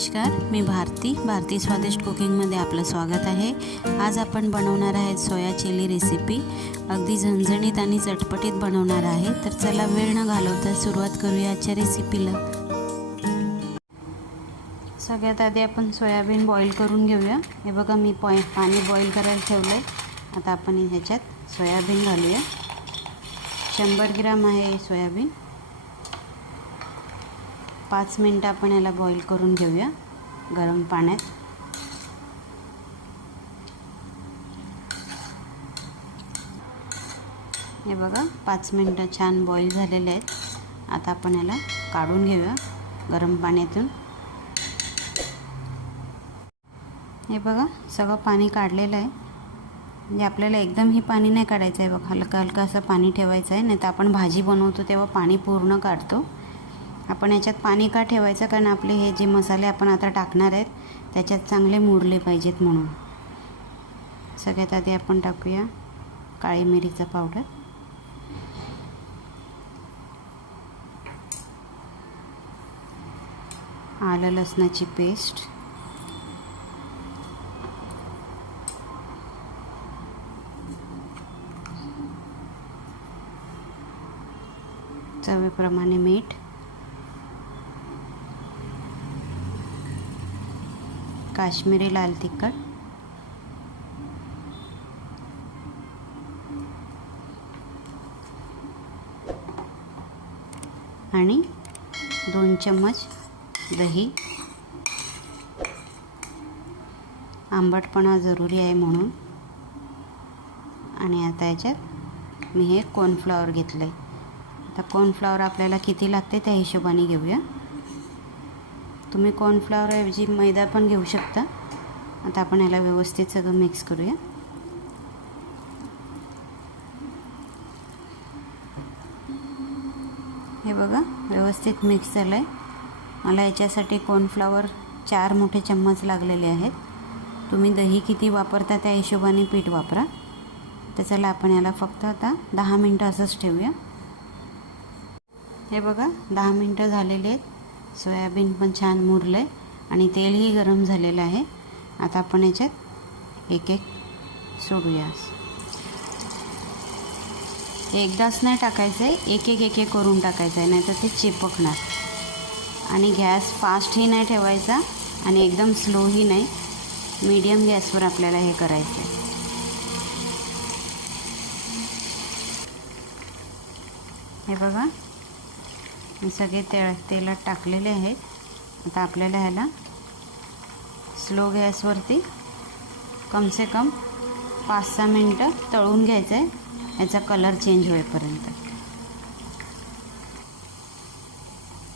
नमस्कार, मी भारती स्वादिष्ट कुकिंगमध्ये आपलं स्वागत आहे। आज आपण बनवणार आहे सोया चिली रेसिपी। अगदी झणझणीत आणि चटपटीत बनवणार आहे। तर चला वेळ न घालवता सुरुवात करूया आजच्या रेसिपीला। सगळ्यात आधी आपण सोयाबीन बॉईल करून घेऊया। हे बघा मी पाणी बॉईल करायला ठेवलंय। आता आपण ह्याच्यात सोयाबीन घालूया। 100 ग्रॅम आहे सोयाबीन। 5 मिनिटं आपण याला बॉईल करून घेऊया गरम पाण्यात। हे बघा 5 मिनिटं छान बॉईल झालेले आहेत। आता आपण याला काढून घेऊया गरम पाण्यातून। हे बघा सगळं पाणी काढलेलं आहे। म्हणजे आपल्याला एकदम ही पाणी नाही काढायचं आहे। बघा हलका हलका असं पाणी ठेवायचं आहे, नाही तर आपण भाजी बनवतो तेव्हा पाणी पूर्ण काढतो। आपण याच्यात पाणी का ठेवायचं, कारण आपले हे जे मसाले आपण आता टाकणार आहेत त्याच्यात चांगले मुरले पाहिजेत म्हणून। सगळ्यात आधी आपण टाकूया काळी मिरीचा पावडर, आलं लसणाची पेस्ट, चवीप्रमाणे मीठ, काश्मीरी लाल तिखट, आणि 2 चम्मच दही। आंबटपणा जरुरी आहे म्हणून। आणि आता याच्यात मी हे कॉर्नफ्लॉवर घेतलं आहे। आता कॉर्नफ्लॉवर आपल्याला किती लागते त्या हिशोबाने घेऊया। तुम्ही कॉर्नफ्लॉवर ऐवजी मैदा पण घेऊ शकता। आता आपण याला व्यवस्थित सगळं मिक्स करूया। हे बघा व्यवस्थित मिक्स झालं आहे। मला याच्यासाठी कॉर्नफ्लॉवर 4 मोठे चम्मच लागलेले आहेत। तुम्ही दही किती वापरता त्या हिशोबाने पीठ वापरा। तर चला आपण याला फक्त आता 10 मिनटं असंच ठेवूया। हे बघा 10 मिनटं झालेले आहेत। सोयाबीन पण छान मुरले आणि तेलही गरम झालेलं आहे। आता आपण याच्यात एक एक सोडूया। एकदाच नाही टाकायचं आहे, एक एक करून टाकायचं आहे, नाही तर ते चिपकणार। आणि गॅस फास्टही नाही ठेवायचा आणि एकदम स्लोही नाही, मीडियम गॅसवर आपल्याला हे करायचं आहे। हे बघा मी सगळे तेलात टाकलेले आहेत। आता आपल्याला ह्याला स्लो गॅसवरती कम से कम 5-6 मिनटं तळून घ्यायचं आहे, याचा कलर चेंज होईपर्यंत।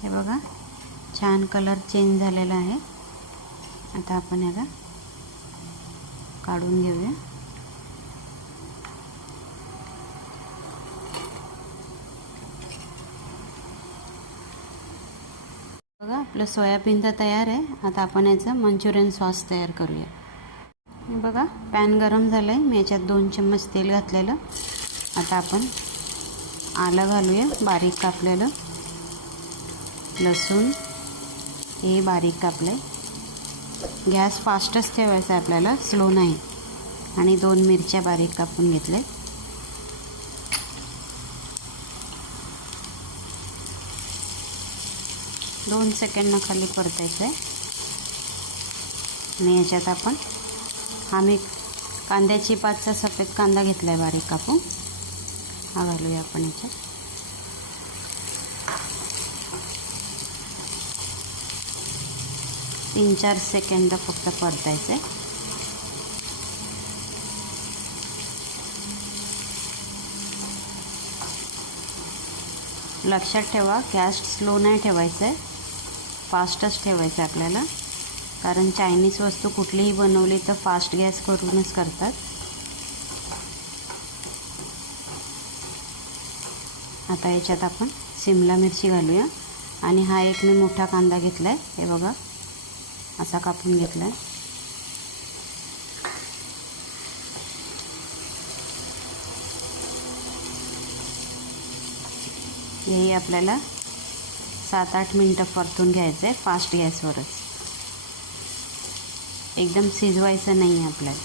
हे बघा छान कलर चेंज झालेला आहे। आता आपण याला काढून घेऊया। बघा आपलं सोयाबीन तर तयार आहे। आता आपण याचं मंचुरियन सॉस तयार करूया। बघा पॅन गरम झालं आहे, मी याच्यात 2 चम्मच तेल घातलेलं। आता आपण आलं घालूया, बारीक कापलेलं लसूण हे बारीक कापलं। गॅस फास्टच ठेवायचा आपल्याला, स्लो नाही। आणि 2 मिरच्या बारीक कापून घेतले। 2 सेकंड खाली परतायचं आहे। आणि याच्यात आपण मी कांद्याची पातचा सफेद कांदा घेतला आहे बारीक कापून, हा घालूया आपण याच्यात। तीन 4 सेकंद फक्त परतायचं आहे। लक्षात ठेवा गॅस स्लो नाही ठेवायचा आहे, फास्टच ठेवायचं आहे आपल्याला, कारण चायनीज वस्तू कुठलीही बनवली तर फास्ट गॅस करूनच करतात। आता याच्यात आपण शिमला मिरची घालूया। आणि हा एक मी मोठा कांदा घेतला आहे, हे बघा असा कापून घेतला आहे। हेही आपल्याला 7-8 मिनटं परतून घ्यायचं आहे फास्ट गॅसवरच। एकदम शिजवायचं नाही आहे आपल्याला.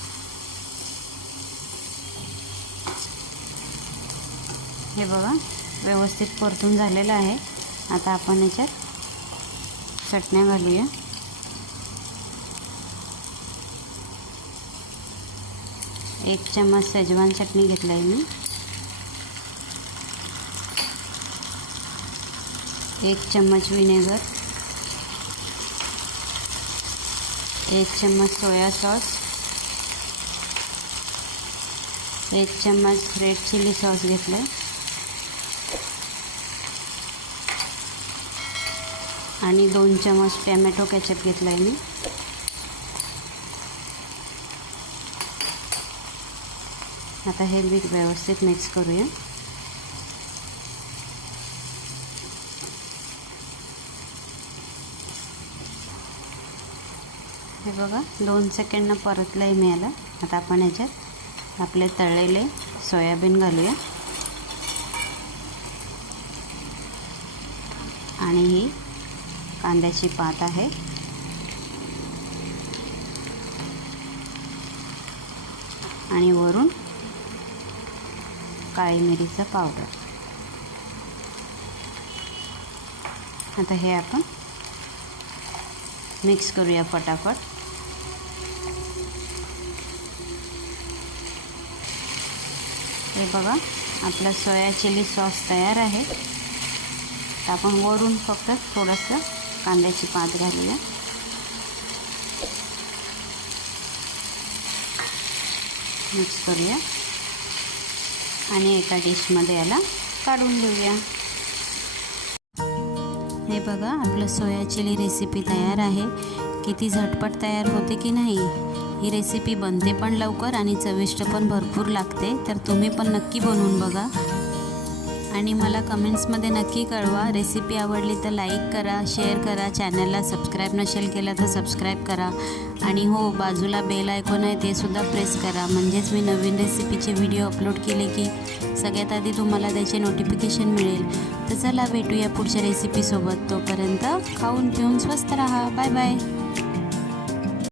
हे बघा व्यवस्थित परतून झालेलं आहे. आता आपण याच्यात चटण्या घालूया. एक चम्मच शेजवान चटणी घेतली आहे मी. 1 चम्मच विनेगर, 1 चम्मच सोया सॉस, 1 चम्मच रेड चिली सॉस घेतला आहे आणि 2 चम्मच टॅमॅटो केचप घेतला आहे मी. आता हे व्यवस्थित मिक्स करूया. हे बघा 2 सेकंडनं परतलं आहे मी याला. आता आपण याच्यात आपले तळलेले सोयाबीन घालूया आणि ही कांद्याची पात आहे आणि वरून काळी मिरीचा पावडर. आता हे आपण मिक्स करूया फटाफट. हे बघा आपला सोया चिली सॉस तयार आहे. तर आपण वरून फक्त थोडंसं कांद्याची पात घालूया. मिक्स करूया आणि एका डिशमध्ये याला काढून घेऊया. हे बघा आपलं सोया चिली रेसिपी तयार आहे. किती झटपट तयार होते की नाही. ही रेसिपी बनते पण लवकर आणि चविष्ट पण भरपूर लागते. तर तुम्ही पण नक्की बनवून बघा आणि मला कमेंट्समध्ये नक्की कळवा. रेसिपी आवडली तर लाईक करा, शेअर करा, चॅनलला सबस्क्राईब नसेल केलं तर सबस्क्राईब करा आणि हो बाजूला बेल आयकॉन आहे ते सुद्धा प्रेस करा. म्हणजेच मी नवीन रेसिपीचे व्हिडिओ अपलोड केले की सगळ्यात आधी तुम्हाला त्याचे नोटिफिकेशन मिळेल. तर चला भेटूया पुढच्या रेसिपीसोबत. तोपर्यंत खाऊन पिऊन स्वस्त राहा. Bye bye.